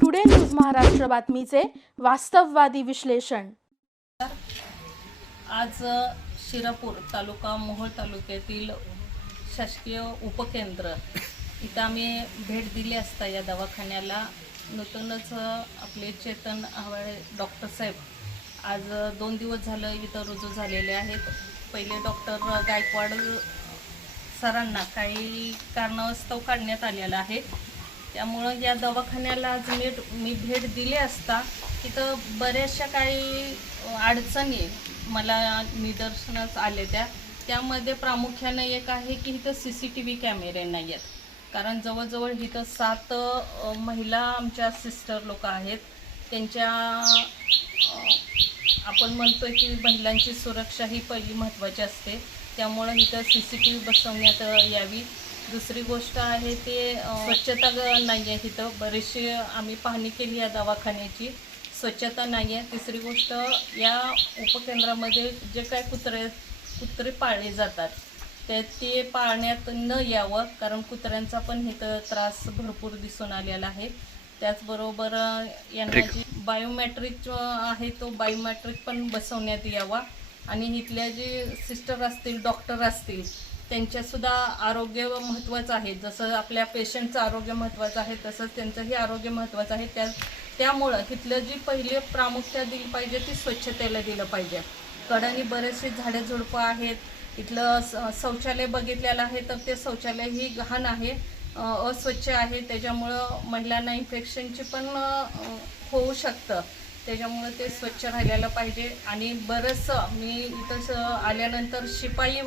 Today news Maharashtra बातमीचे वास्तववादी विश्लेषण आज शिरापूर तालुका मोहोळ तालुक्यातील शासकीय उपकेंद्र इथं आम्ही भेट दिली असता या दवाखान्याला. नूतनच आपले चेतन हवाळे डॉक्टर साहेब आज दोन दिवस झालं इथं रुजू झालेले आहेत. पहिले डॉक्टर गायकवाड सरांना काही कारणास्तव काढण्यात आलेला आहे. त्यामुळं या दवाखान्याला आज मी मी भेट दिली असता तिथं बऱ्याचशा काही अडचणी मला निदर्शनास आले त्या. त्यामध्ये प्रामुख्यानं एक आहे की इथं सी सी टी व्ही कॅमेरे नाही आहेत कारण जवळजवळ इथं सात महिला आमच्या सिस्टर लोक आहेत. त्यांच्या आपण म्हणतोय की महिलांची सुरक्षा ही पहिली महत्त्वाची असते. त्यामुळं इथं सी सी टी व्ही बसवण्यात यावी. दुसरी गोष्ट आहे ते स्वच्छता ग- नाही आहे इथं. बरीचशी आम्ही पाहणी केली या दवाखान्याची. स्वच्छता नाही आहे तिसरी गोष्ट या उपकेंद्रामध्ये जे काय कुत्रे कुत्रे पाळले जातात ते ते पाळण्यात न यावं कारण कुत्र्यांचा पण इथं त्रास भरपूर दिसून आलेला आहे. त्याचबरोबर यांना जी बायोमॅट्रिक आहे तो बायोमॅट्रिक पण बसवण्यात यावा. आणि इथल्या जे सिस्टर असतील डॉक्टर असतील त्यांच्यासुद्धा आरोग्य महत्त्वाचं आहे. जसं आपल्या पेशंटचं आरोग्य महत्त्वाचं आहे तसंच त्यांचंही आरोग्य महत्त्वाचं आहे. त्या त्यामुळं इथलं जी पहिले प्रामुख्य दिली पाहिजे ती स्वच्छतेला दिलं पाहिजे. कडानी बरेचसे झाडे झुडपं आहेत. इथलं शौचालय बघितलेलं आहे तर ते शौचालय ही घाण आहे. अस्वच्छ आहे त्याच्यामुळं महिलांना इन्फेक्शनची पण होऊ शकतं. त्याच्यामुळं ते स्वच्छ राहिलेलं पाहिजे. आणि बरंचसं मी इथं स- आल्यानंतर शिपाई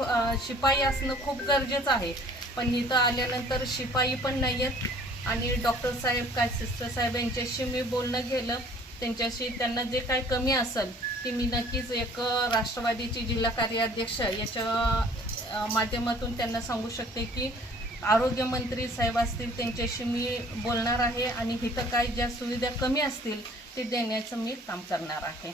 शिपाई असणं खूप गरजेचं आहे. पण इथं आल्यानंतर शिपाई पण नाही आहेत. आणि डॉक्टर साहेब काय सिस्टर साहेब यांच्याशी मी बोलणं गेलं त्यांच्याशी त्यांना जे काय कमी असेल ती मी नक्कीच एक राष्ट्रवादीची जिल्हा कार्याध्यक्ष याच्या माध्यमातून त्यांना सांगू शकते की आरोग्यमंत्री साहेब असतील त्यांच्याशी मी बोलणार आहे आणि इथं काय ज्या सुविधा कमी असतील ते देण्याचं मी काम करणार आहे.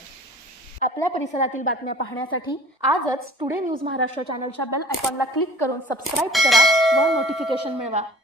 आपल्या परिसरातील बातम्या पाहण्यासाठी आजच टुडे न्यूज महाराष्ट्र चॅनलच्या बेल आयकॉनला क्लिक करून सबस्क्राईब करा व नोटिफिकेशन मिळवा.